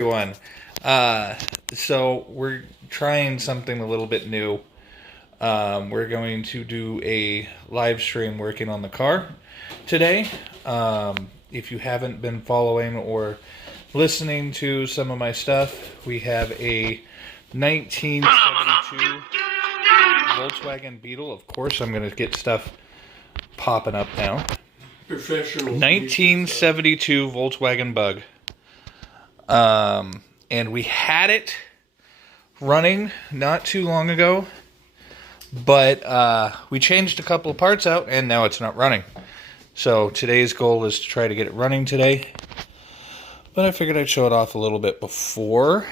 Everyone. So we're trying something a little bit new. We're going to do a live stream working on the car today. If you haven't been following or listening to some of my stuff, we have a 1972 Volkswagen Beetle. Of course, I'm going to get stuff popping up now. Professional. 1972 Volkswagen Bug. And we had it running not too long ago, but we changed a couple of parts out, and now it's not running. So today's goal is to try to get it running today. But I figured I'd show it off a little bit before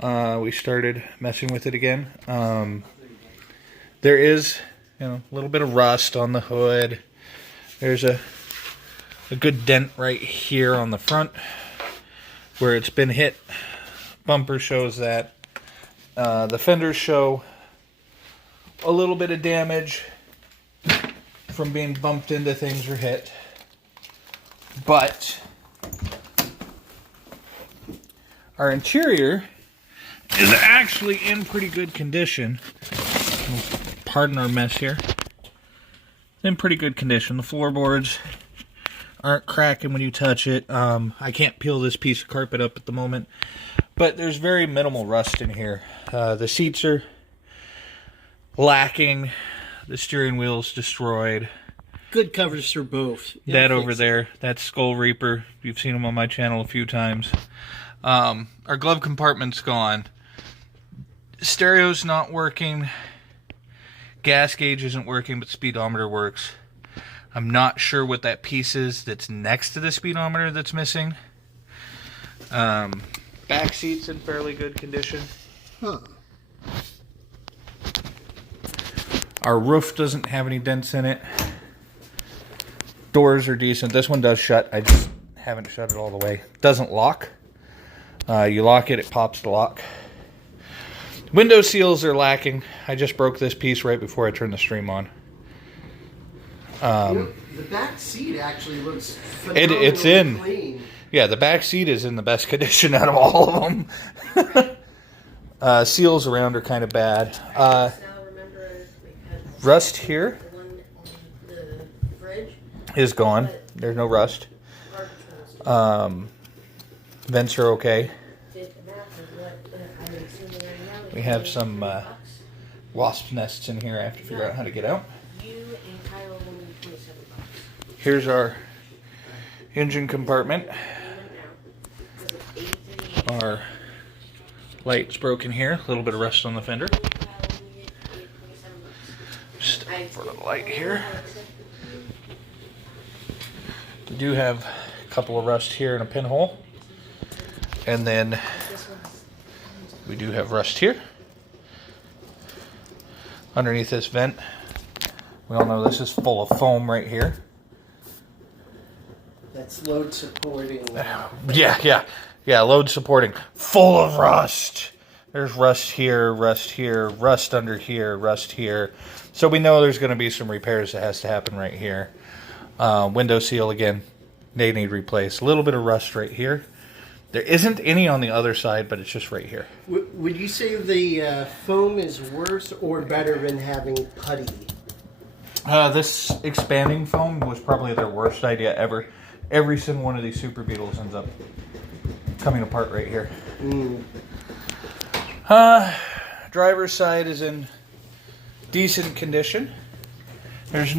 we started messing with it again. There is, a little bit of rust on the hood. There's a good dent right here on the front where it's been hit. Bumper shows that. The fenders show a little bit of damage from being bumped into things or hit. But our interior is actually in pretty good condition. Pardon our mess here. In pretty good condition. The floorboards aren't cracking when you touch it. I can't peel this piece of carpet up at the moment, but there's very minimal rust in here. The seats are lacking. The steering wheel's destroyed. Good covers for both. That over there, that's Skull Reaper. You've seen him on my channel a few times. Our glove compartment's gone. Stereo's not working. Gas gauge isn't working, but speedometer works. I'm not sure what that piece is that's next to the speedometer that's missing. Back seat's in fairly good condition. Huh. Our roof doesn't have any dents in it. Doors are decent. This one does shut. I just haven't shut it all the way. Doesn't lock. You lock it, it pops the lock. Window seals are lacking. I just broke this piece right before I turned the stream on. The back seat actually looks phenomenally it's in clean. Yeah, the back seat is in the best condition out of all of them. Seals around are kind of bad. Rust here is gone. There's no rust. Vents are okay. We have some wasp nests in here. I have to figure out how to get out. Here's our engine compartment. Our light's broken here. A little bit of rust on the fender. Just for the light here. We do have a couple of rust here and a pinhole. And then we do have rust here. Underneath this vent. We all know this is full of foam right here. That's load supporting. Yeah, load supporting. Full of rust. There's rust here, rust under here, rust here. So we know there's going to be some repairs that has to happen right here. Window seal, again, they need replaced. A little bit of rust right here. There isn't any on the other side, but it's just right here. Would you say the foam is worse or better than having putty? This expanding foam was probably their worst idea ever. Every single one of these Super Beetles ends up coming apart right here. Driver's side is in decent condition. There's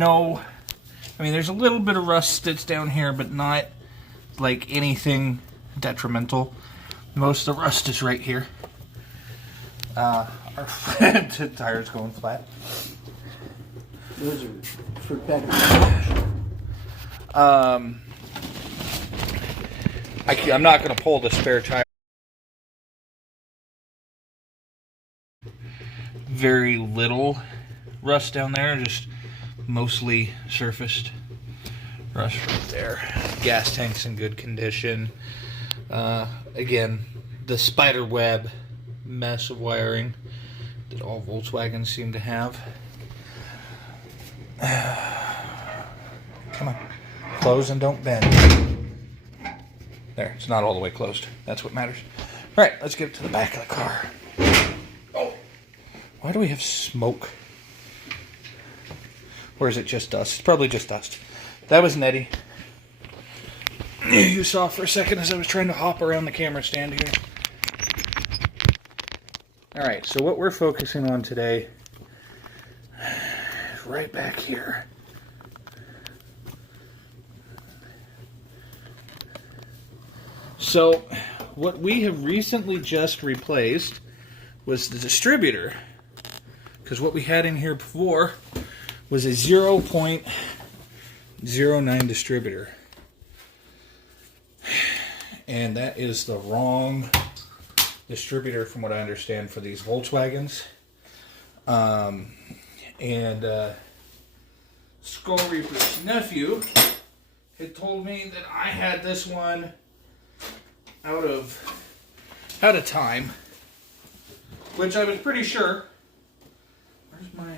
there's a little bit of rust that's down here, but not like anything detrimental. Most of the rust is right here. Our tire's going flat. Those are for better. I'm not going to pull the spare tire. Very little rust down there, just mostly surfaced rust right there. Gas tank's in good condition. Again, the spider web mess of wiring that all Volkswagens seem to have. Come on. Close and don't bend. There, it's not all the way closed. That's what matters. All right, let's get to the back of the car. Oh, why do we have smoke? Or is it just dust? It's probably just dust. That was Nettie. You saw for a second as I was trying to hop around the camera stand here. All right, so what we're focusing on today is right back here. So, what we have recently just replaced was the distributor. Because what we had in here before was a 0.09 distributor. And that is the wrong distributor from what I understand for these Volkswagens. Skull Reaper's nephew had told me that I had this one out of time, which I was pretty sure. Where's my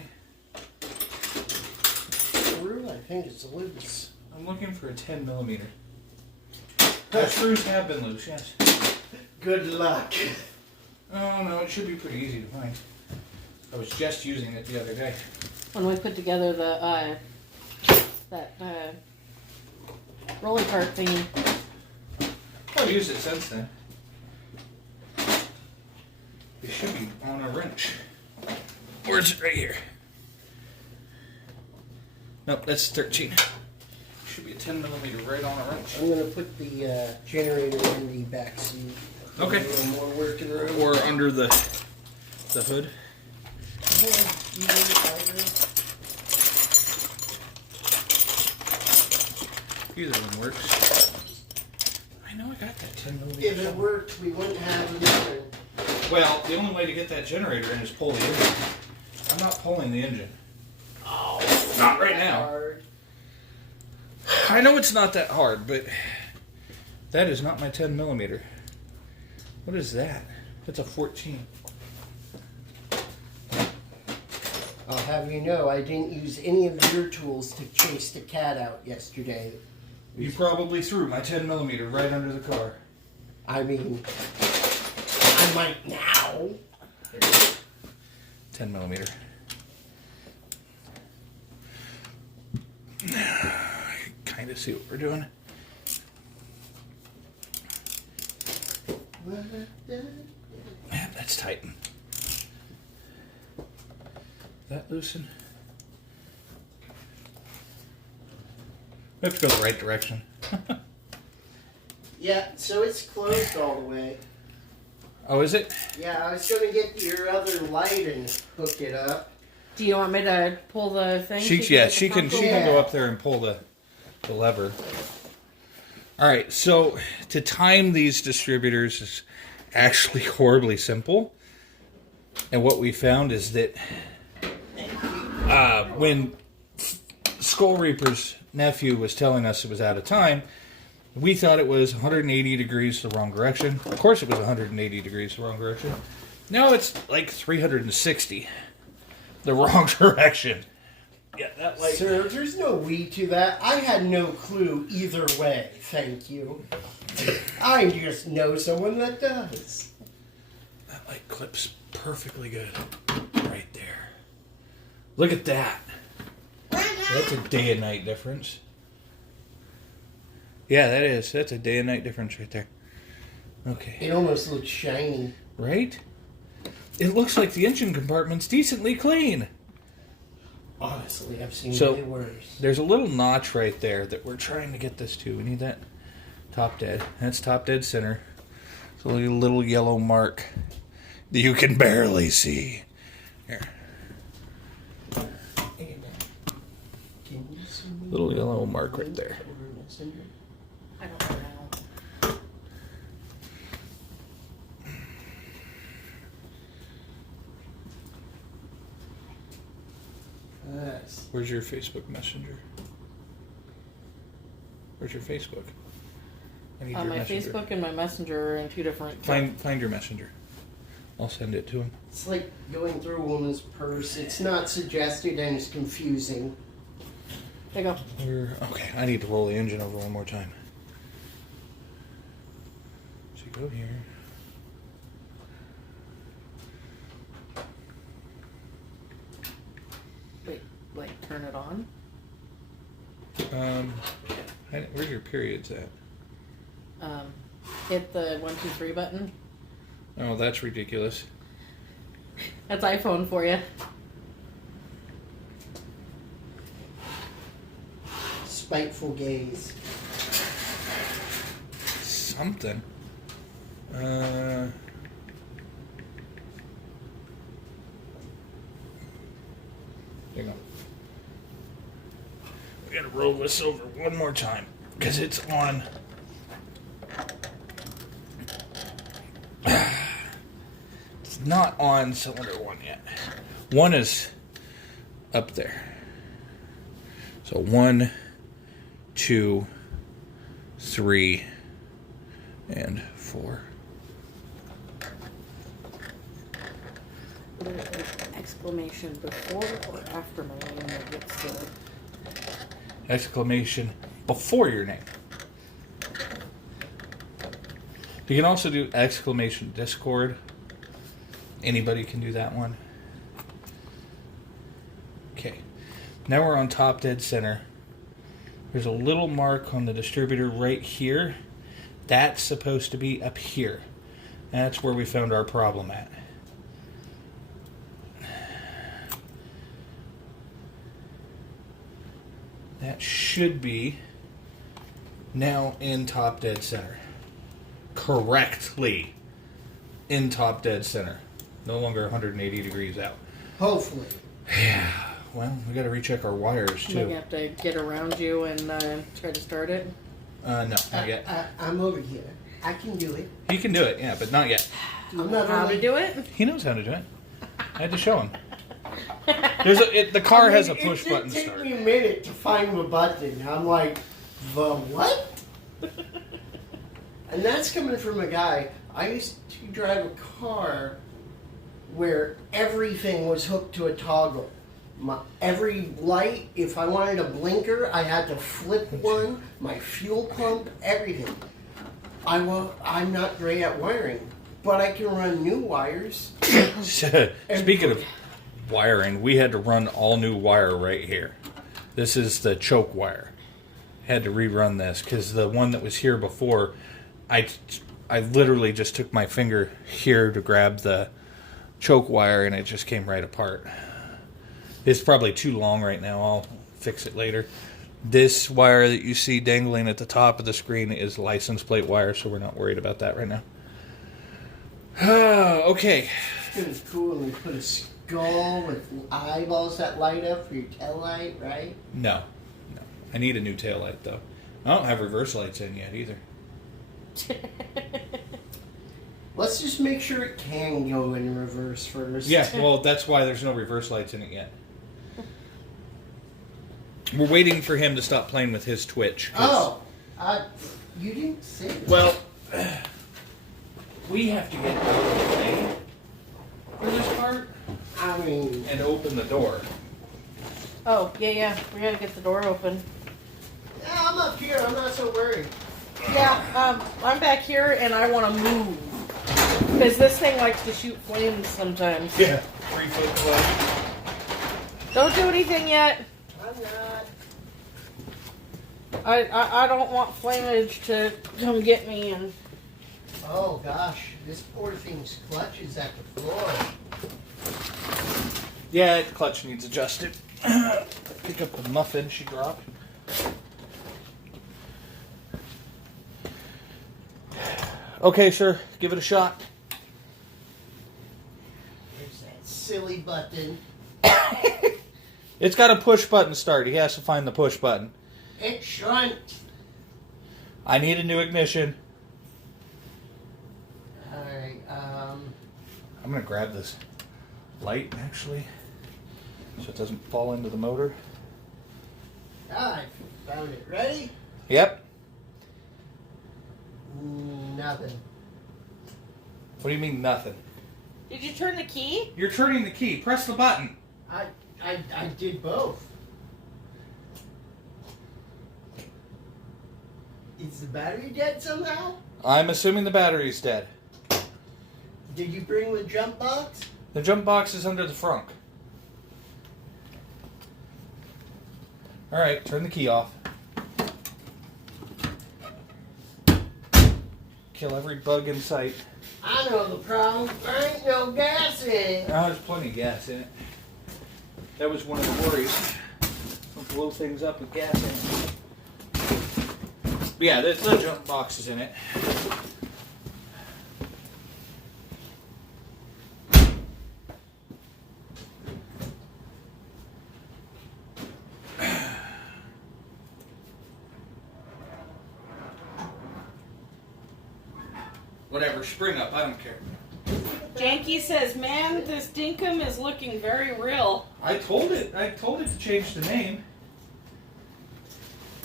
screw? I think it's loose. I'm looking for a 10 millimeter. The screws have been loose, yes. Good luck. Oh no, it should be pretty easy to find. I was just using it the other day. When we put together the rolling cart thingy. I've used it since then. It should be on a wrench. Or is it right here? Nope, that's 13. Should be a 10 millimeter right on a wrench. I'm going to put the generator in the back seat. Okay. A little more working room. Or under the hood. Either one works. I know I got that 10 millimeter. If it worked, we wouldn't have anything. Well, the only way to get that generator in is pull the engine. I'm not pulling the engine. Oh, Not right now. hard. I know it's not that hard, but that is not my 10 millimeter. What is that? That's a 14. I'll have you know, I didn't use any of your tools to chase the cat out yesterday. You probably threw my 10 millimeter right under the car. I mean, I might now. 10 millimeter. Kind of see what we're doing. Man, that's tight. That loosen. We have to go the right direction. Yeah, so it's closed all the way. Oh, is it? Yeah, I was going to get your other light and hook it up. Do you want me to pull the thing? She can go up there and pull the lever. All right, so to time these distributors is actually horribly simple. And what we found is that when Skull Reaper's nephew was telling us it was out of time, we thought it was 180 degrees the wrong direction. Of course it was 180 degrees the wrong direction. No, it's like 360 the wrong direction. Yeah, that light. Sir, there's no we to that. I had no clue either way, thank you. I just know someone that does. That light clips perfectly good. Right there. Look at that. That's a day and night difference. Yeah, that is. That's a day and night difference right there. Okay. It almost looks shiny. Right? It looks like the engine compartment's decently clean. Honestly, I've seen So, way worse. there's a little notch right there that we're trying to get this to. We need that top dead. That's top dead center. It's a little yellow mark that you can barely see. Here. Little yellow mark right there. I don't know. Yes. Where's your Facebook Messenger? Where's your Facebook? I need your My messenger. Facebook and my Messenger are in two different. Find your messenger. I'll send it to him. It's like going through a woman's purse. It's not suggested and it's confusing. There you go. Okay, I need to roll the engine over one more time. you go here. Wait, like turn it on? Where's your periods at? Hit the 1, 2, 3 button. Oh, that's ridiculous. That's iPhone for you. Spiteful gaze. Something. Hang on. We gotta roll this over one more time because it's on. It's not on cylinder 1 yet. 1 is up there. So 1, 2, 3, and 4. Exclamation before or after my name that gets the... Exclamation before your name. You can also do exclamation Discord. Anybody can do that one. Okay. Now we're on top dead center. There's a little mark on the distributor right here. That's supposed to be up here. That's where we found our problem at. That should be now in top dead center. Correctly in top dead center. No longer 180 degrees out. Hopefully. Yeah. Well, we got to recheck our wires I'm gonna too. have to get around you and try to start it. No, not yet. I'm over here. I can do it. He can do it, yeah, but not yet. Do you I'm know not how only- to do it? He knows how to do it. I had to show him. The car has a push button It did start. take me a minute to find the button. I'm like, the what? And that's coming from a guy. I used to drive a car where everything was hooked to a toggle. Every light, if I wanted a blinker, I had to flip one. My fuel pump, everything. I'm not great at wiring, but I can run new wires. Speaking of wiring, we had to run all new wire right here. This is the choke wire. Had to rerun this because the one that was here before, I literally just took my finger here to grab the choke wire and it just came right apart. It's probably too long right now. I'll fix it later. This wire that you see dangling at the top of the screen is license plate wire, so we're not worried about that right now. Okay. It's gonna be cool when we put a skull with eyeballs that light up for your tail light, right? No. I need a new taillight though. I don't have reverse lights in yet either. Let's just make sure it can go in reverse first. Yeah, well, that's why there's no reverse lights in it yet. We're waiting for him to stop playing with his Twitch. You didn't say that. Well, we have to get out of the way for this part I mean, and open the door. Oh, yeah. We gotta get the door open. yeah, I'm up here. I'm not so worried. Yeah, I'm back here and I want to move. Because this thing likes to shoot flames sometimes. Yeah, 3 foot close. Don't do anything yet. I'm not. I don't want flamage to come get me and... Oh gosh, this poor thing's clutch is at the floor. Yeah, the clutch needs adjusted. Pick up the muffin she dropped. Okay, sir, give it a shot. There's that silly button. It's got a push button start. He has to find the push button. It shouldn't. I need a new ignition. Alright, I'm going to grab this light, actually, so it doesn't fall into the motor. I found it. Ready? Yep. Nothing. What do you mean, nothing? Did you turn the key? You're turning the key. Press the button. I did both. Is the battery dead somehow? I'm assuming the battery's dead. Did you bring the jump box? The jump box is under the frunk. Alright, turn the key off. Kill every bug in sight. I know the problem. There ain't no gas in it. There's plenty of gas in it. That was one of the worries. Don't blow things up with gas in it. But yeah, there's no jump boxes in it. Whatever, spring up, I don't care. Janky says, man, this dinkum is looking very real. I told it to change the name.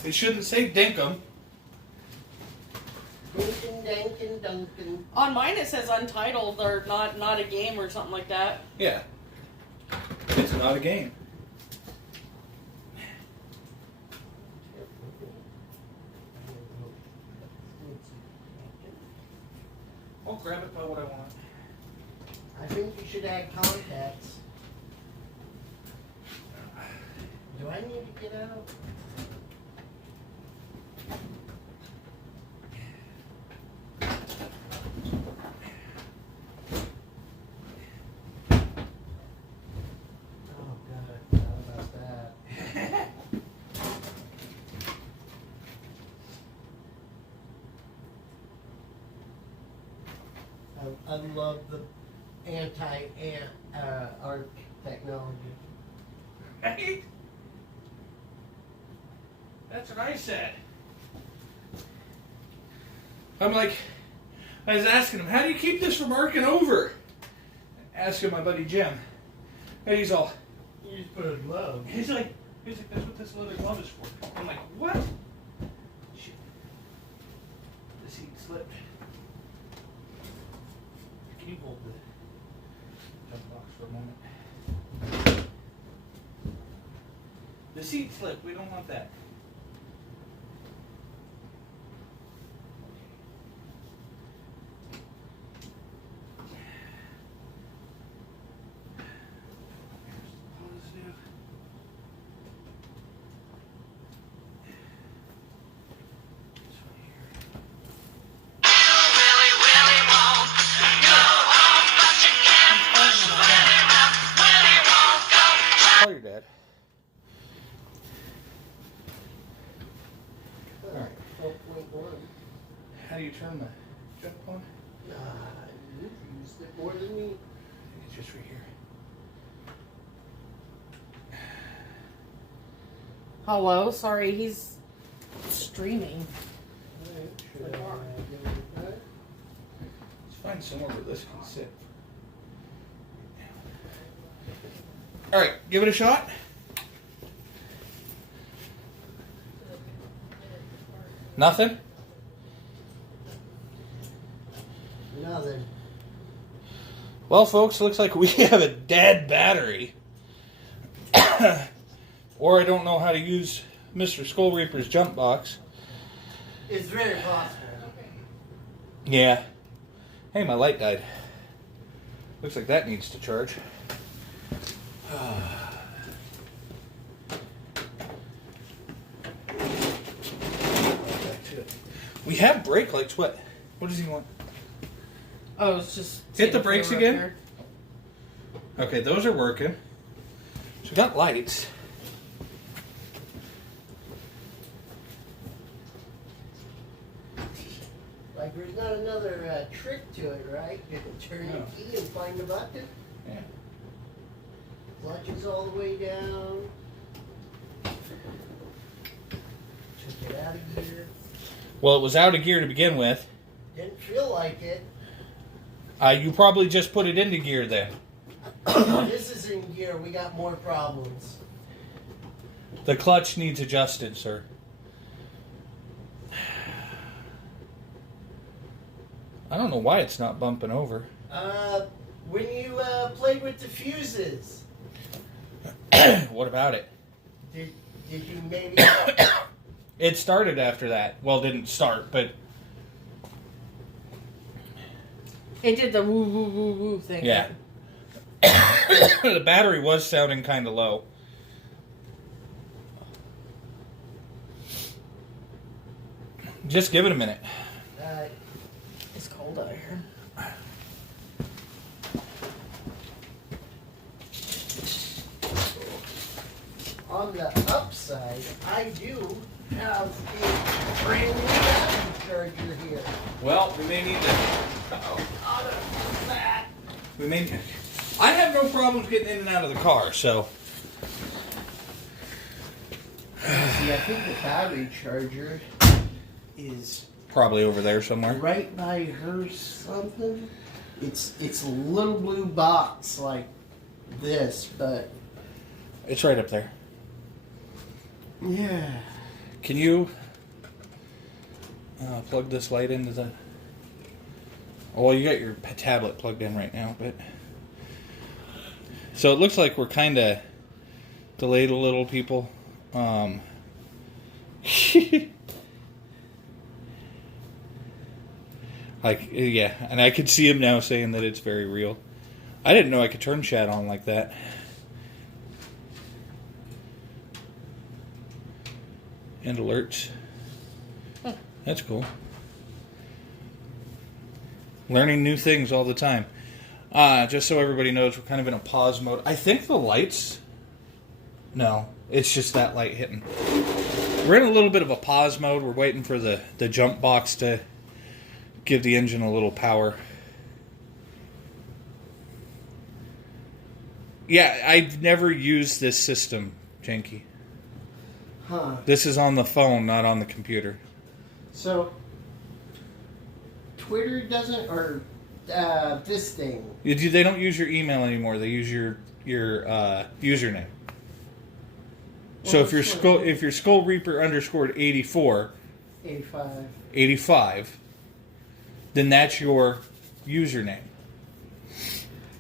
It shouldn't say Dinkum. Dinkin, Dankin, Duncan. On mine it says untitled or not a game or something like that. Yeah. It's not a game. I'll grab it by what I want. I think you should add contacts. Do I need to get out? Oh God, I forgot about that. I love the anti-arc technology. Right? That's what I said. I was asking him, how do you keep this from arcing over? Asking my buddy Jim. And he's all, You just put a glove. he's like, that's what this leather glove is for. I'm like, what? Shit. The seat slipped. Can you hold the jump box for a moment? The seat slipped. We don't want that. Positive. This one here. Call your dad. Alright. 4.1. How do you turn the jump on? Nah, you've used it more than me. It's just right here. Hello, sorry, he's streaming. Alright, should I give it a try? Let's find somewhere where this can sit. Alright, give it a shot. Nothing? Nothing. Well, folks, looks like we have a dead battery. Or I don't know how to use Mr. Skull Reaper's jump box. It's very possible. Yeah. Hey, my light died. Looks like that needs to charge. We have brake lights. What does he want? Oh, it's just Hit the brakes again? Okay, those are working. So we got lights. Like there's not another trick to it, right? You can turn No. the key and find the button. Yeah. Clutch is all the way down. Took it out of gear. Well, it was out of gear to begin with. Didn't feel like it. You probably just put it into gear then. This is in gear. We got more problems. The clutch needs adjusted, sir. I don't know why it's not bumping over. When you played with the fuses, What about it? did you maybe? It started after that. Well, didn't start, but It did the woo woo woo woo thing. Yeah. The battery was sounding kind of low. Just give it a minute. It's cold out here. On the upside, I do have a brand new battery charger here. Well, we may need to. That. We may. I have no problems getting in and out of the car, so. See, I think the battery charger is Probably over there somewhere. right by her something. It's a little blue box like this, but It's right up there. yeah. Can you plug this light into the... Oh, well, you got your tablet plugged in right now, but... So it looks like we're kind of delayed a little, people. Like, yeah, and I could see him now saying that it's very real. I didn't know I could turn chat on like that. And alerts. That's cool. Learning new things all the time. Just so everybody knows, we're kind of in a pause mode. I think the lights... No, it's just that light hitting. We're in a little bit of a pause mode. We're waiting for the jump box to give the engine a little power. Yeah, I've never used this system, Janky. Huh. This is on the phone, not on the computer. So Twitter doesn't, or this thing. They don't use your email anymore. They use your username. So Well, if you're Skull Reaper underscored 84, 85. then that's your username.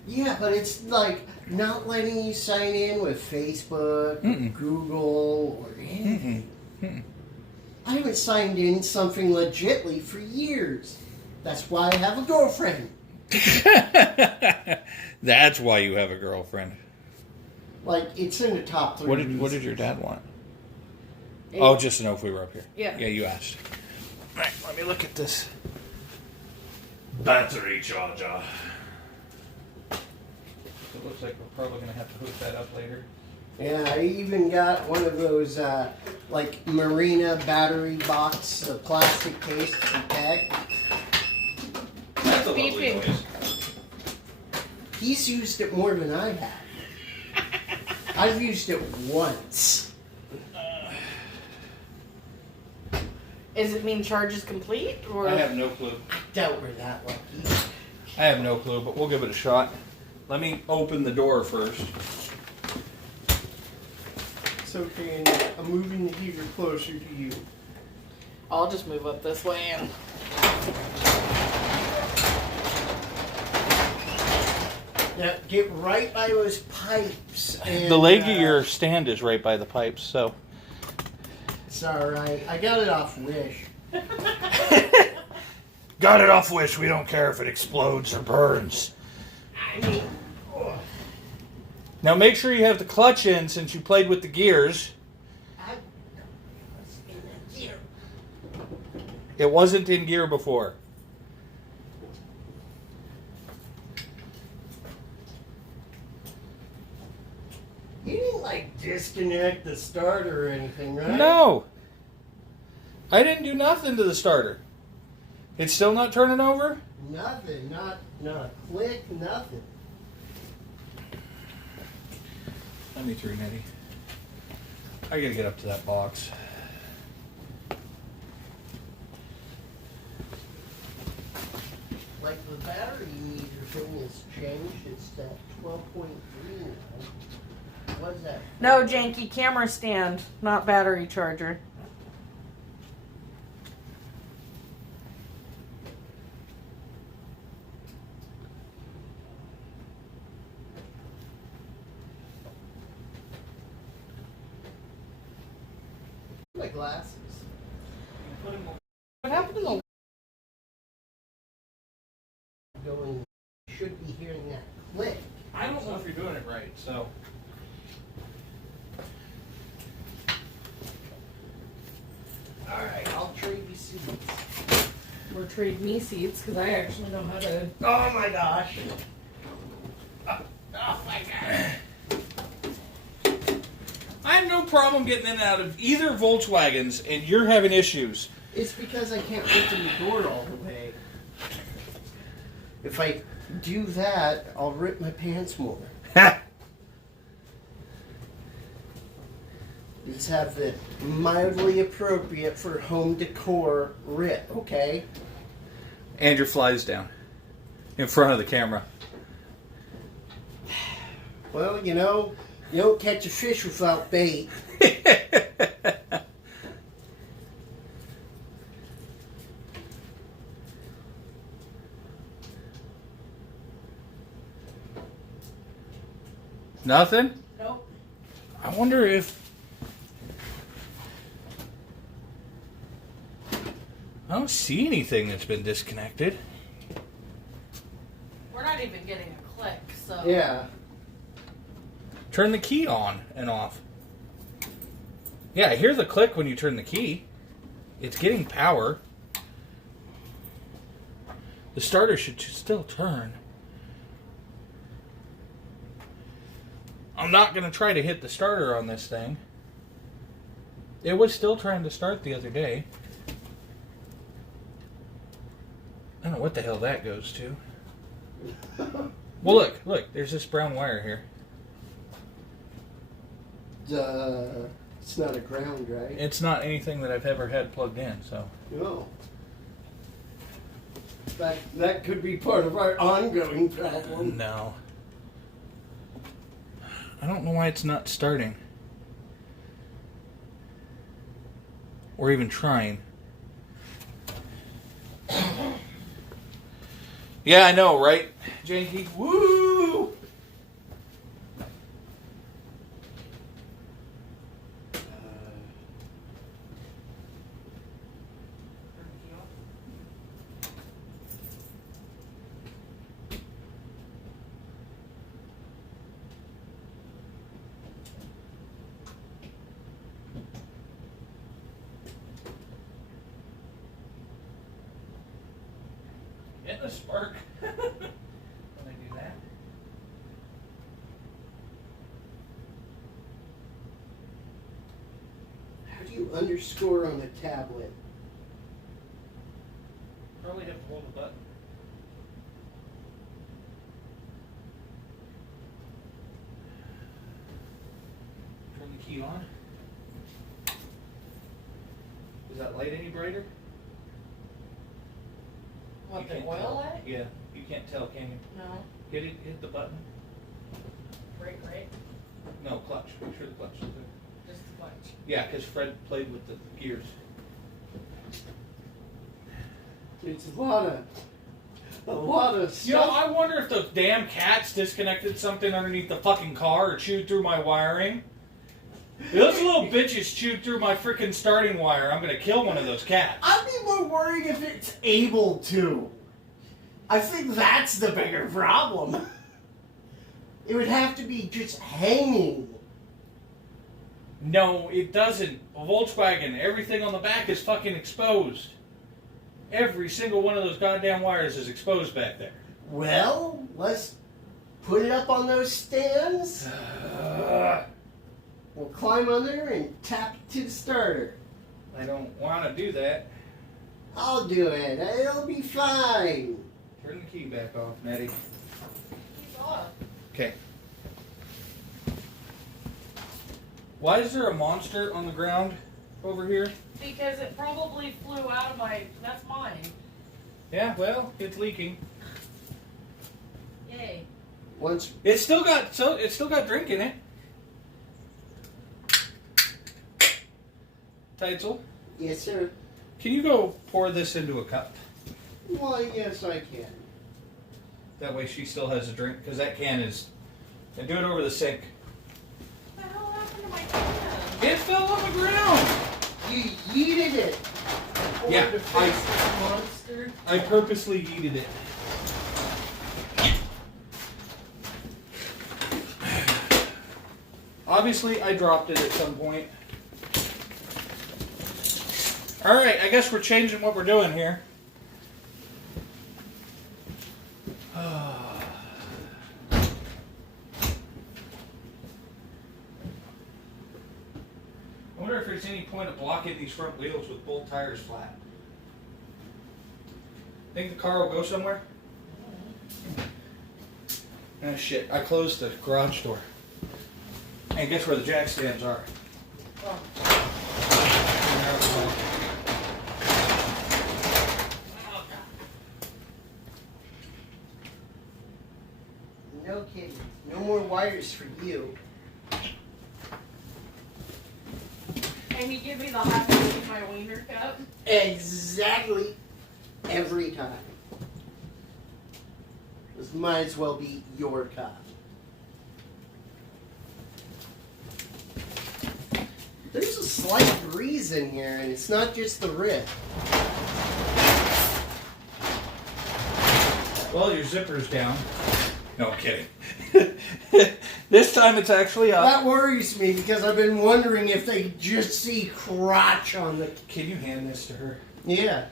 Yeah, but it's like not letting you sign in with Facebook, or Google, or anything. I haven't signed in something legitly for years. That's why I have a girlfriend. That's why you have a girlfriend. Like, it's in the top 3. What did your dad want? Hey. Oh, just to know if we were up here. Yeah. Yeah, you asked. All right, let me look at this. Battery charger. It looks like we're probably going to have to hook that up later. Yeah, I even got one of those, like, Marina battery box, plastic case to protect. That's a lovely Beeping. noise. He's used it more than I have. I've used it once. Does it mean charge is complete? Or I have no clue. I doubt we're that lucky. I have no clue, but we'll give it a shot. Let me open the door first. It's okay, and I'm moving the heater closer to you. I'll just move up this way and Now, get right by those pipes. And, The leg of your stand is right by the pipes, so... It's alright. I got it off Wish. Got it off Wish. We don't care if it explodes or burns. I mean, oh, Now make sure you have the clutch in since you played with the gears. I was in the gear. It wasn't in gear before. You didn't, like, disconnect the starter or anything, right? No. I didn't do nothing to the starter. It's still not turning over? Nothing. Not a click, nothing. Let me through, Nettie. I gotta get up to that box. Like, the battery meter thing has changed. It's that 12.3 now. What's that? no, janky camera stand, not battery charger. My glasses. What happened to the Going should be hearing that click. I don't know if you're doing it right, so. Alright, I'll trade you seats. Or trade me seats, because I actually know how to. Oh my gosh. Oh my god. I have no problem getting in and out of either Volkswagens, and you're having issues. It's because I can't open the door all the way. If I do that, I'll rip my pants more. These have the mildly appropriate for home decor rip, okay? And your flies down in front of the camera. Well, you know, you don't catch a fish without bait. Nothing? Nope. I wonder if... I don't see anything that's been disconnected. We're not even getting a click, so. Yeah. Turn the key on and off. Yeah, I hear the click when you turn the key. It's getting power. The starter should still turn. I'm not going to try to hit the starter on this thing. It was still trying to start the other day. I don't know what the hell that goes to. Well, look, there's this brown wire here. It's not a ground, right? It's not anything that I've ever had plugged in, so. No. That could be part of our ongoing problem. No. I don't know why it's not starting. Or even trying. Yeah, I know, right, Janky? Woo! Getting a spark when I do that. How do you underscore on a tablet? Probably have to hold the button. Turn the key on. Is that light any brighter? What, You the can't oil tell. light? Yeah, you can't tell, can you? No. Hit the button. Right. No, clutch. Make sure the clutch is there. Just the clutch. Yeah, because Fred played with the gears. It's a lot of stuff. You know, I wonder if those damn cats disconnected something underneath the fucking car or chewed through my wiring. Those little bitches chewed through my freaking starting wire. I'm gonna kill one of those cats. I'd be more worried if it's able to. I think that's the bigger problem. It would have to be just hanging. No, it doesn't. A Volkswagen, everything on the back is fucking exposed. Every single one of those goddamn wires is exposed back there. Well, let's put it up on those stands. We'll climb under and tap it to the starter. I don't want to do that. I'll do it. It'll be fine. Turn the key back off, Nettie. He's off. Okay. Why is there a monster on the ground over here? Because it probably flew out of my. That's mine. Yeah, well, it's leaking. Yay. Once It's still got drink in it. Teitzel, yes, sir. can you go pour this into a cup? Why, yes, I can. That way she still has a drink, because that can is... And do it over the sink. What the hell happened to my can? It fell on the ground! You yeeted it. Yeah, To face this monster. I purposely yeeted it. Obviously, I dropped it at some point. Alright, I guess we're changing what we're doing here. I wonder if there's any point of blocking these front wheels with both tires flat. Think the car will go somewhere? Ah, shit. I closed the garage door. And guess where the jack stands are? Oh. No kidding. No more wires for you. And you give me the hot dog in my wiener cup? Exactly. Every time. This might as well be your cup. There's a slight breeze in here, and it's not just the rip. Well, your zipper's down. No, I'm kidding. This time it's actually up. That worries me because I've been wondering if they just see crotch on the... Can you hand this to her? Yeah.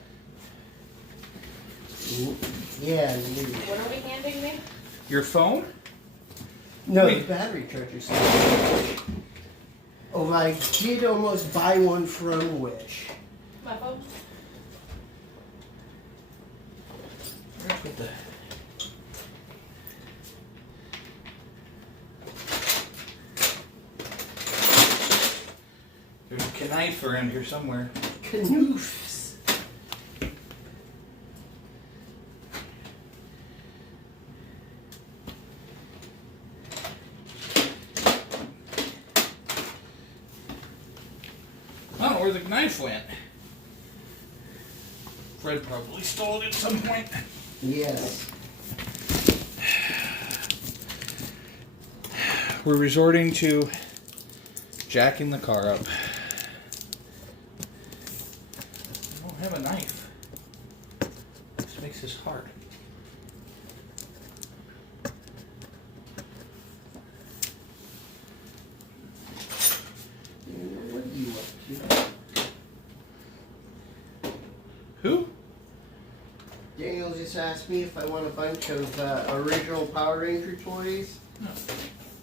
Yeah, you. What are we handing me? Your phone? No, Wait. the battery charger's. Oh, I did almost buy one from Wish. My phone? What the... There's a knife around here somewhere. Canoofs. I don't know where the knife went. Fred probably stole it at some point. Yes. We're resorting to jacking the car up. I don't have a knife. This makes this hard. What are you up to? Who? Daniel just asked me if I want a bunch of original Power Ranger toys. No.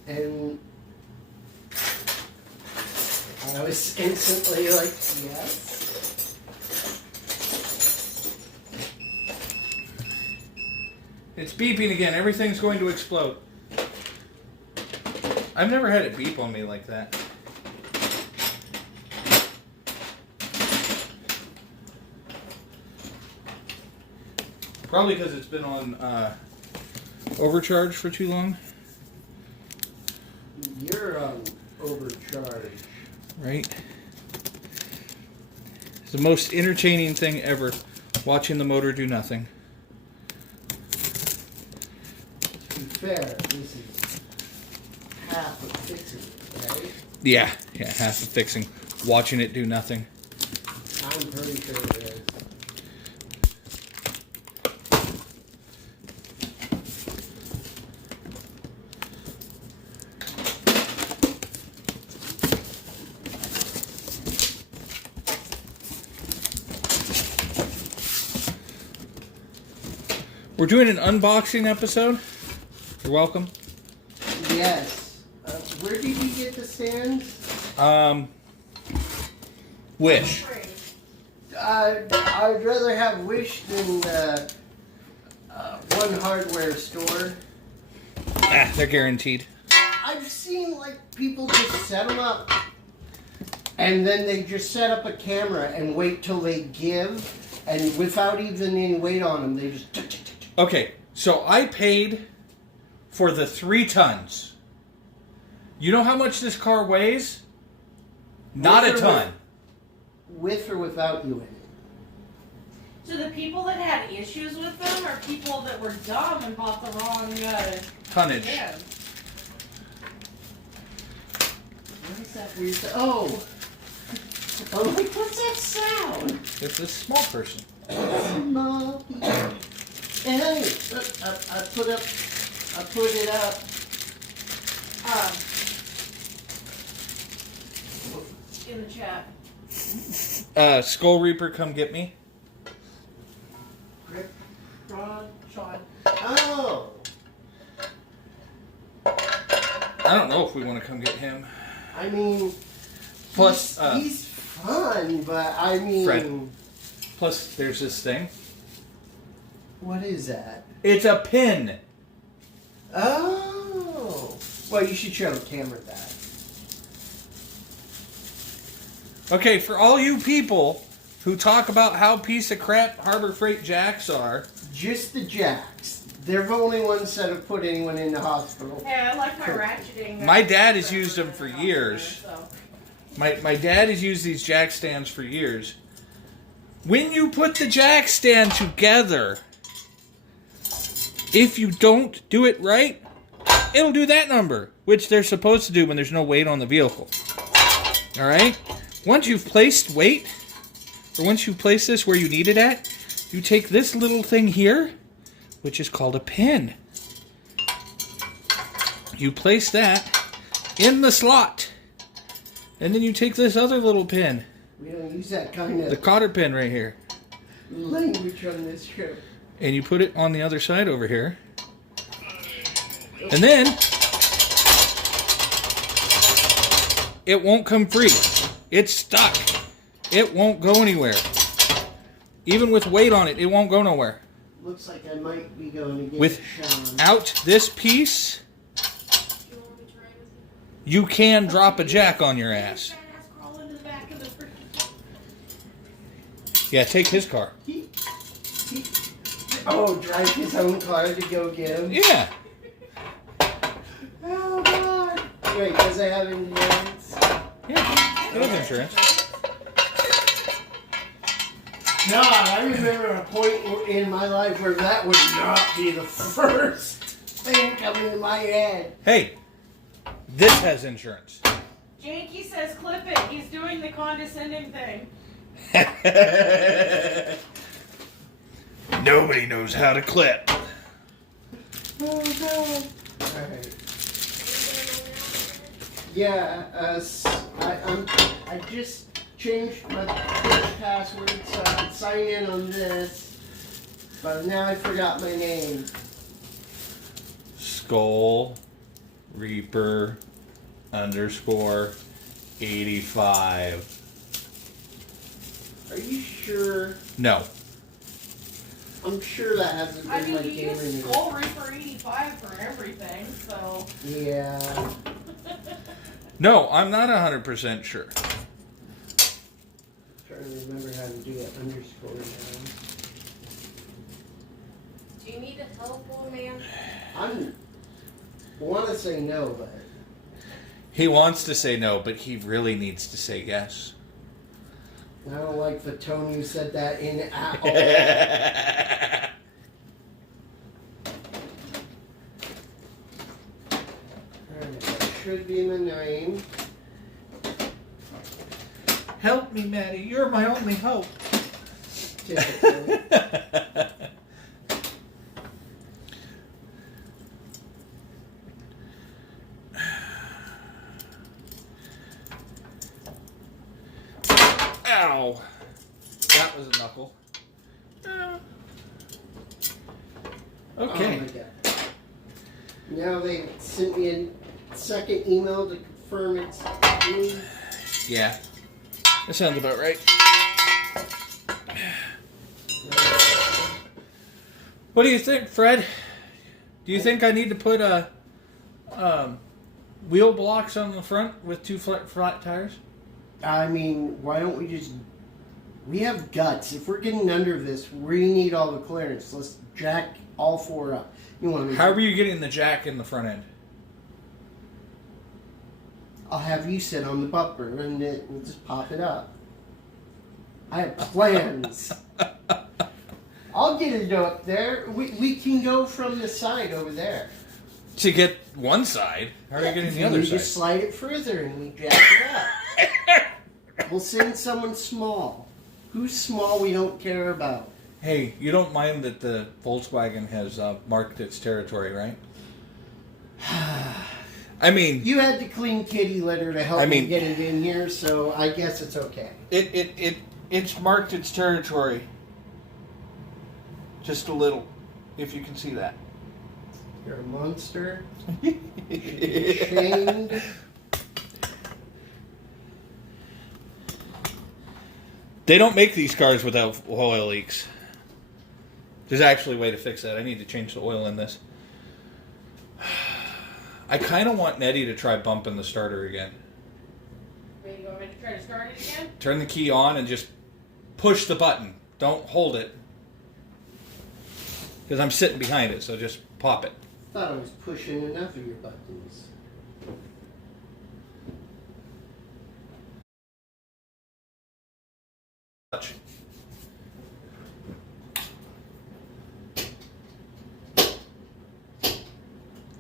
And I was instantly like, yes. It's beeping again. Everything's going to explode. I've never had it beep on me like that. Probably because it's been on overcharge for too long. You're overcharged. Right? It's the most entertaining thing ever, watching the motor do nothing. To be fair, this is half of fixing it, right? Yeah, half of fixing. Watching it do nothing. I'm pretty sure it is. We're doing an unboxing episode. You're welcome. Yes. Where did you get the stands? Wish. I'd rather have Wish than one hardware store. Ah, they're guaranteed. I've seen like people just set them up and then they just set up a camera and wait till they give, and without even any weight on them, they just... Okay, so I paid for the 3 tons. You know how much this car weighs? Not a ton. With or without you in it. So the people that had issues with them are people that were dumb and bought the wrong Tonnage. can. What is that weird... Oh! I'm like, what's that sound? It's a small person. Small people. And anyway, I put it up. in the chat. Skull Reaper, come get me. Rip, Rod. Sean. Oh. I don't know if we want to come get him. I mean, Plus, he's fun, but I mean, Fred. Plus, there's this thing. what is that? It's a pin. Oh. Well, you should show the camera that. Okay, for all you people who talk about how piece of crap Harbor Freight jacks are, Just the jacks. They're the only ones that have put anyone in the hospital. Hey, I like my ratcheting. My dad has used them for years. My dad has used these jack stands for years. When you put the jack stand together, if you don't do it right, it'll do that number, which they're supposed to do when there's no weight on the vehicle. Alright? Once you've placed weight, or once you've placed this where you need it at, you take this little thing here, which is called a pin. You place that in the slot. And then you take this other little pin, We don't use that kind the of cotter pin right here, language on this show. and you put it on the other side over here. And then it won't come free. It's stuck. It won't go anywhere. Even with weight on it, it won't go nowhere. Looks like I might be going to get Sean. Without this piece, you can drop a jack on your ass. Yeah, take his car. Oh, drive his own car to go get him. Yeah. Oh God! Wait, does I have insurance? Yeah, it has insurance. No, I remember a point in my life where that would not be the first thing coming in my head. Hey, this has insurance. Jakey says clip it. He's doing the condescending thing. Nobody knows how to clip. Oh God! All right. Yeah, I just changed my Twitch password so I could sign in on this, but now I forgot my name. Skull Reaper _ 85. Are you sure? No. I'm sure that hasn't been I my mean, you gamer use name. Skull Reaper 85 for everything, so. Yeah. No, I'm not 100% sure. Trying to remember how to do that underscore now. Do you need help, old man? I want to say no, but He wants to say no, but he really needs to say yes. I don't like the tone you said that in at all. Alright, that should be in the name. Help me, Maddie. You're my only hope. Typically. Ow. That was a knuckle. Okay. Oh my God. Now they sent me a second email to confirm it's me. Yeah. That sounds about right. What do you think, Fred? Do you think I need to put wheel blocks on the front with two flat tires? I mean, why don't we just... We have guts. If we're getting under this, we need all the clearance. Let's jack all four up. You want me How are you getting the jack in the front end? I'll have you sit on the bumper and we'll just pop it up. I have plans. I'll get it up there. We can go from the side over there. To get one side? How are you getting the other We side? just slide it further and we jack it up. We'll send someone small. Who's small we don't care about. Hey, you don't mind that the Volkswagen has marked its territory, right? I mean, You had to clean kitty litter to help I me mean- get it in here, so I guess it's okay. it's marked its territory. Just a little, if you can see that. You're a monster. Shamed. They don't make these cars without oil leaks. There's actually a way to fix that. I need to change the oil in this. I kind of want Nettie to try bumping the starter again. Wait, you want me to try to start it again? Turn the key on and just push the button. Don't hold it. Because I'm sitting behind it, so just pop it. Thought I was pushing enough of your buttons. Touch.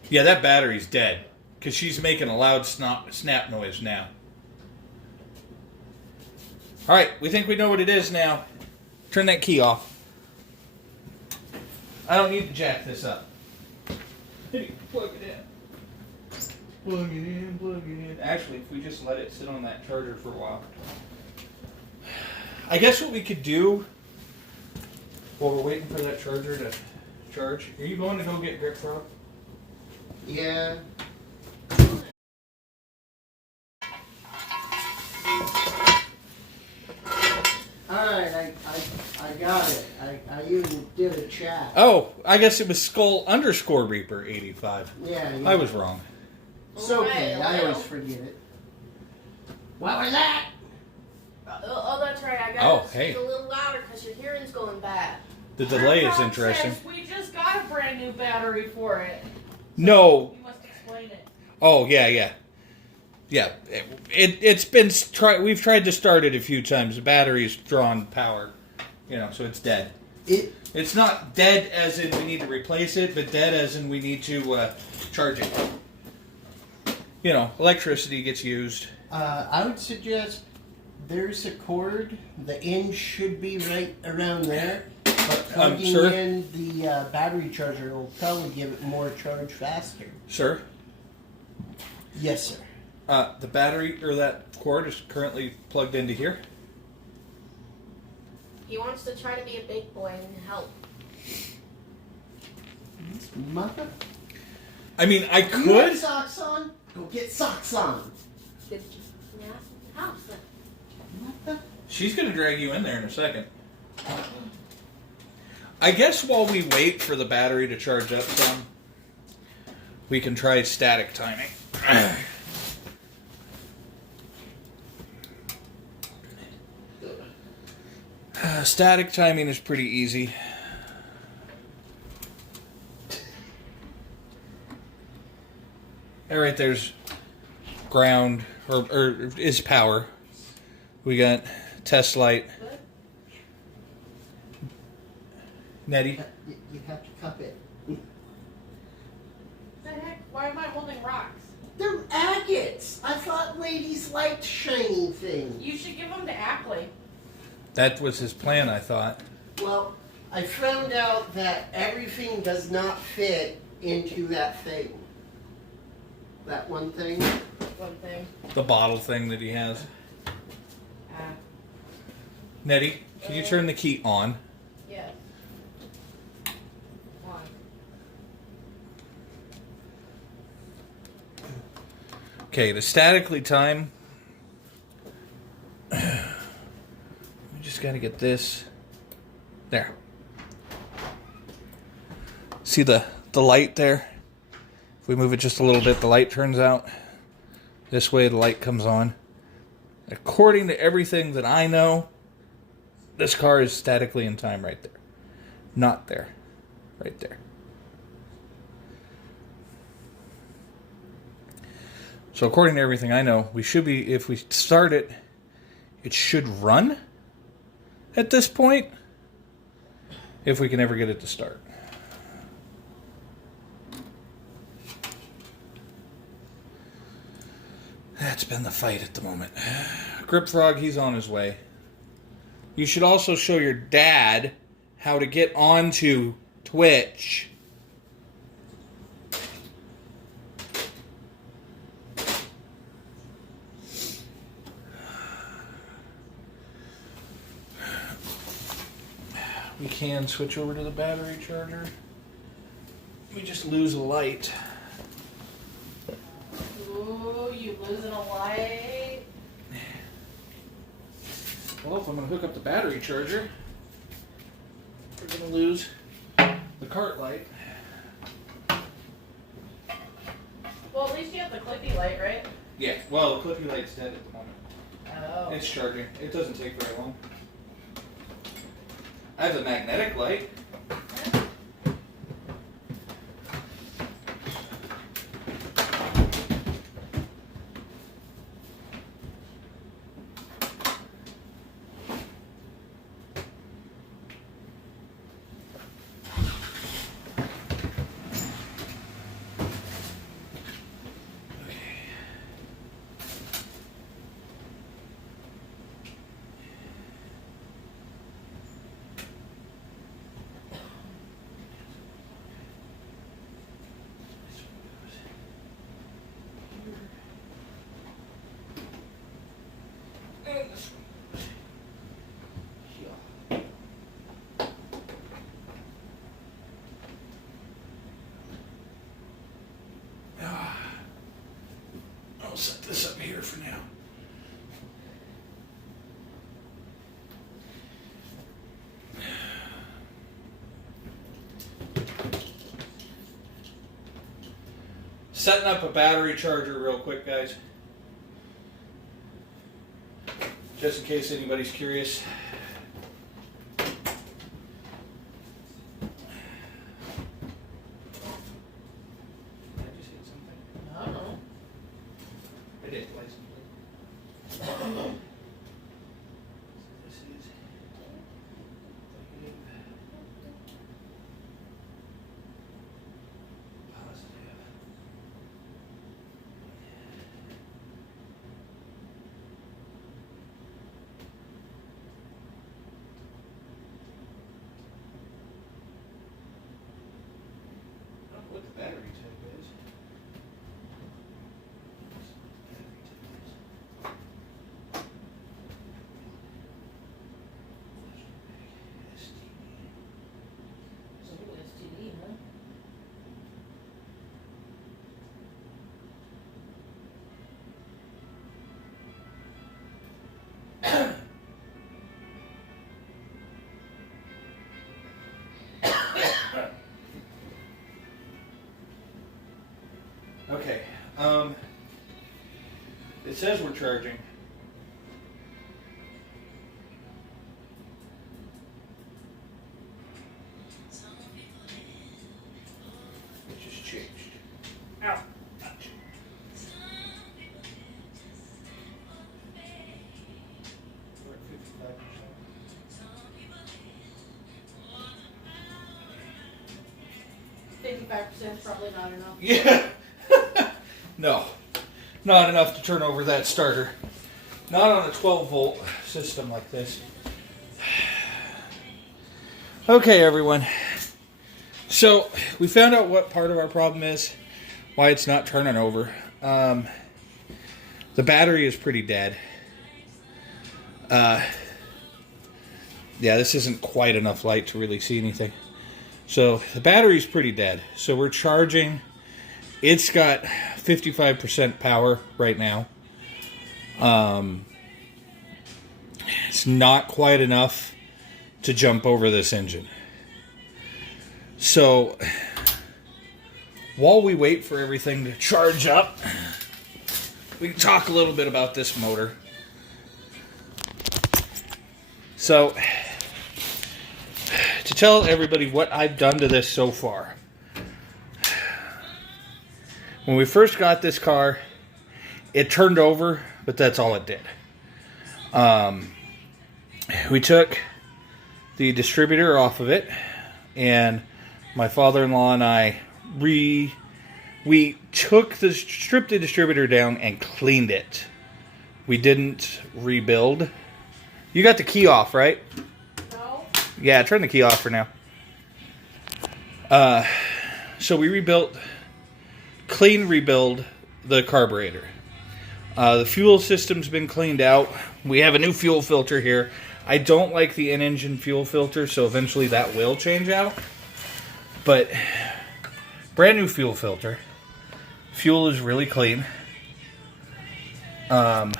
Yeah, that battery's dead. Because she's making a loud snap noise now. Alright, we think we know what it is now. Turn that key off. I don't need to jack this up. Plug it in. Plug it in, plug it in. Actually, if we just let it sit on that charger for a while. I guess what we could do while we're waiting for that charger to charge. Are you going to go get Grip Frog? Yeah. Alright, I got it. I even did a chat. Oh, I guess it was Skull_Reaper 85. Yeah, I was wrong. It's okay. Alright, I always well. forget it. What was that? Oh, that's right. I Oh, gotta hey. speak a little louder because your hearing's going bad. The delay is Our interesting. says we just got a brand new battery for it. No. You must explain it. Oh, yeah. Yeah, it's been we've tried to start it a few times. The battery's drawn power, so it's dead. It's not dead as in we need to replace it, but dead as in we need to charge it. Electricity gets used. I would suggest there's a cord. The end should be right around there. But plugging sir? in the battery charger will probably give it more charge faster. Sir, Yes, sir. the battery or that cord is currently plugged into here. He wants to try to be a big boy and help. Mother. I mean, I Do you have could. socks on? Go get socks on. Did you ask him how? Mother. She's going to drag you in there in a second. I guess while we wait for the battery to charge up some, we can try static timing. Static timing is pretty easy. All right, there's ground or is power. We got test light. Nettie. You have to cup it. The heck? Why am I holding rocks? They're agates. I thought ladies liked shiny things. You should give them to Ackley. That was his plan, I thought. Well, I found out that everything does not fit into that thing. That one thing. One thing. The bottle thing that he has. Ah, Nettie, can you turn the key on? yes. One. Okay, to statically time. We just got to get this. There. See the light there? If we move it just a little bit, the light turns out. This way the light comes on. According to everything that I know, this car is statically in time right there. Not there. Right there. So according to everything I know, we should be, if we start it, it should run at this point, if we can ever get it to start. That's been the fight at the moment. Grip Frog, he's on his way. You should also show your dad how to get onto Twitch. you can switch over to the battery charger. We just lose a light. Ooh, you losing a light? Well, if I'm going to hook up the battery charger, we're going to lose the cart light. Well, at least you have the clippy light, right? Yeah, well, the clippy light's dead at the moment. Oh. It's charging. It doesn't take very long. I have the magnetic light. I'll set this up here for now. Setting up a battery charger real quick, guys. Just in case anybody's curious. I don't know. I did license plate. This is positive. I don't know what the battery type is. Ooh, STD, huh? Okay. It says we're charging. It just changed. Ow. Ouch. We're at 55% is probably not enough. 55%. Yeah. No. Not enough to turn over that starter. Not on a 12 volt system like this. Okay, everyone. So, we found out what part of our problem is, why it's not turning over. The battery is pretty dead. Yeah, this isn't quite enough light to really see anything. So, the battery's pretty dead. So, we're charging. It's got 55% power right now. It's not quite enough to jump over this engine. So, while we wait for everything to charge up, we can talk a little bit about this motor. So, to tell everybody what I've done to this so far. When we first got this car, it turned over, but that's all it did. We took the distributor off of it, and my father-in-law and I we stripped the distributor down and cleaned it. We didn't rebuild. You got the key off, right? No? Yeah, turn the key off for now. So we rebuild the carburetor. The fuel system's been cleaned out. We have a new fuel filter here. I don't like the in-engine fuel filter, so eventually that will change out. But brand new fuel filter. Fuel is really clean. Brand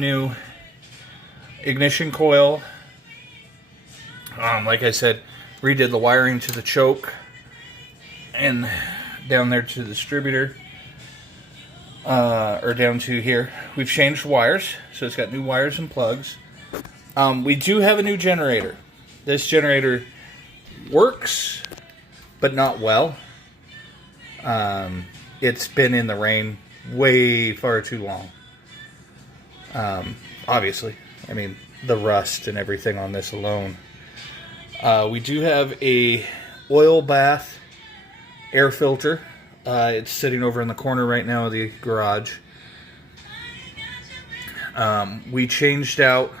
new ignition coil. Like I said, redid the wiring to the choke and down there to the distributor. Or down to here. We've changed wires, so it's got new wires and plugs. We do have a new generator. This generator works, but not well. It's been in the rain way far too long. Obviously, I mean, the rust and everything on this alone. We do have a oil bath air filter. It's sitting over in the corner right now of the garage. We changed out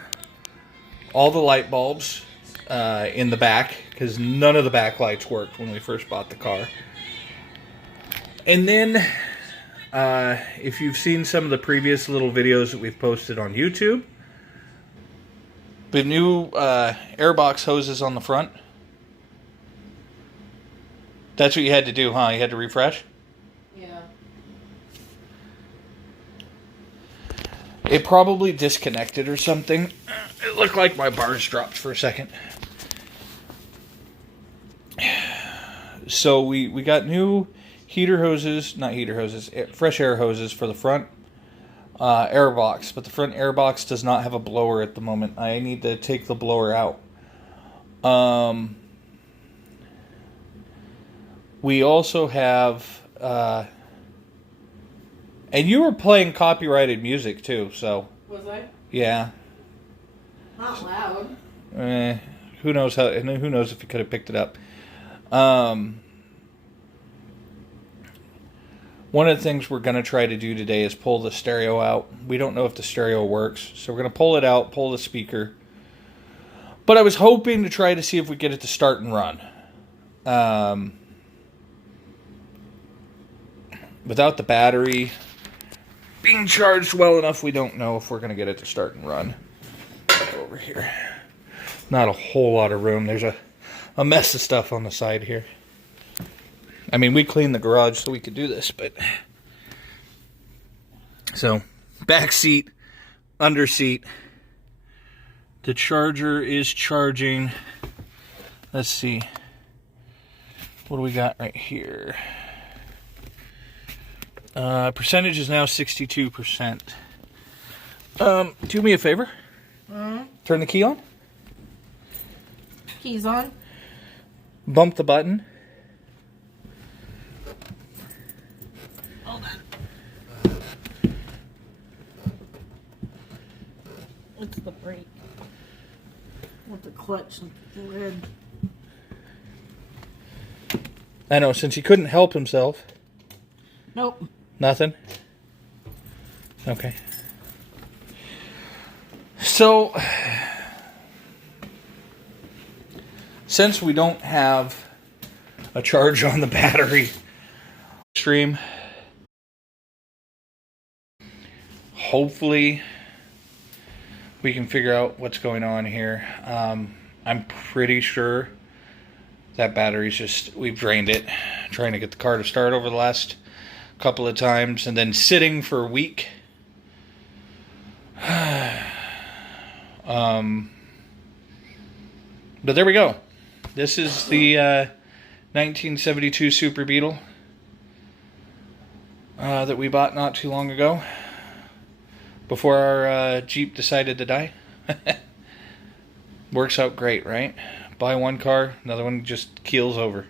all the light bulbs in the back because none of the back lights worked when we first bought the car. And then, if you've seen some of the previous little videos that we've posted on YouTube, the new airbox hoses on the front. That's what you had to do, huh? You had to refresh? Yeah. It probably disconnected or something. It looked like my bars dropped for a second. So we got new heater hoses, not heater hoses, fresh air hoses for the front airbox. But the front airbox does not have a blower at the moment. I need to take the blower out. We also have... and you were playing copyrighted music too, so... Was I? Yeah. Not loud. Who knows how? Who knows if you could have picked it up? One of the things we're going to try to do today is pull the stereo out. We don't know if the stereo works, so we're going to pull it out, pull the speaker. But I was hoping to try to see if we get it to start and run. Without the battery being charged well enough, we don't know if we're going to get it to start and run. Over here. Not a whole lot of room. There's a mess of stuff on the side here. I mean, we cleaned the garage so we could do this, but... So, back seat, under seat. The charger is charging. Let's see. What do we got right here? Percentage is now 62%. Do me a favor. Turn the key on. Keys on. Bump the button. Hold on. What's the brake? With the clutch and the red. I know, since he couldn't help himself. Nope. Nothing? Okay. So, since we don't have a charge on the battery stream, hopefully we can figure out what's going on here. I'm pretty sure that battery's just, we've drained it, trying to get the car to start over the last couple of times, and then sitting for a week. But there we go. This is the 1972 Super Beetle that we bought not too long ago, before our Jeep decided to die. Works out great, right? Buy one car, another one just keels over.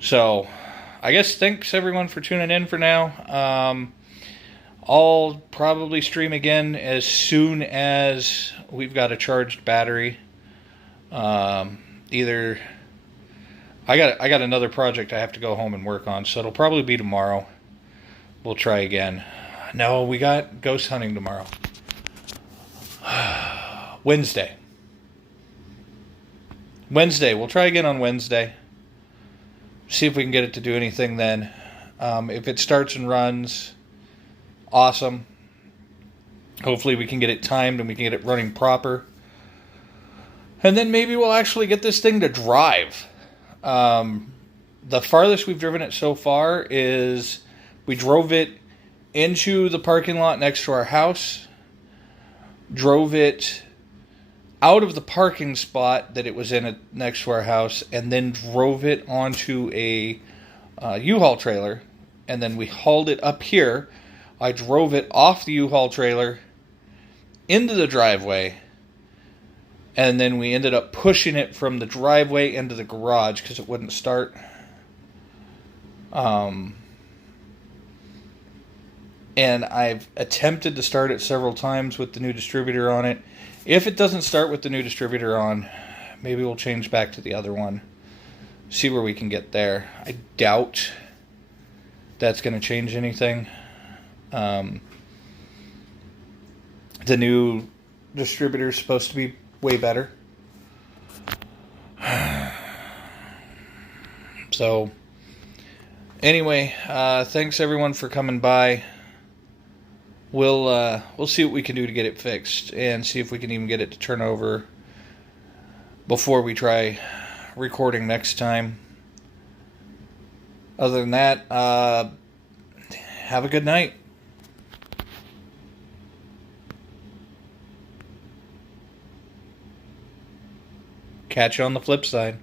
So, I guess thanks everyone for tuning in for now. I'll probably stream again as soon as we've got a charged battery. Either I got another project I have to go home and work on, so it'll probably be tomorrow. We'll try again. No, we got ghost hunting tomorrow. Wednesday. We'll try again on Wednesday. See if we can get it to do anything then. If it starts and runs, awesome. Hopefully we can get it timed and we can get it running proper. And then maybe we'll actually get this thing to drive. The farthest we've driven it so far is we drove it into the parking lot next to our house, drove it out of the parking spot that it was in next to our house, and then drove it onto a U-Haul trailer, and then we hauled it up here. I drove it off the U-Haul trailer into the driveway, and then we ended up pushing it from the driveway into the garage because it wouldn't start. And I've attempted to start it several times with the new distributor on it. If it doesn't start with the new distributor on, maybe we'll change back to the other one. See where we can get there. I doubt that's going to change anything. The new distributor is supposed to be way better. So, anyway, thanks everyone for coming by. We'll see what we can do to get it fixed and see if we can even get it to turn over before we try recording next time. Other than that, have a good night. Catch you on the flip side.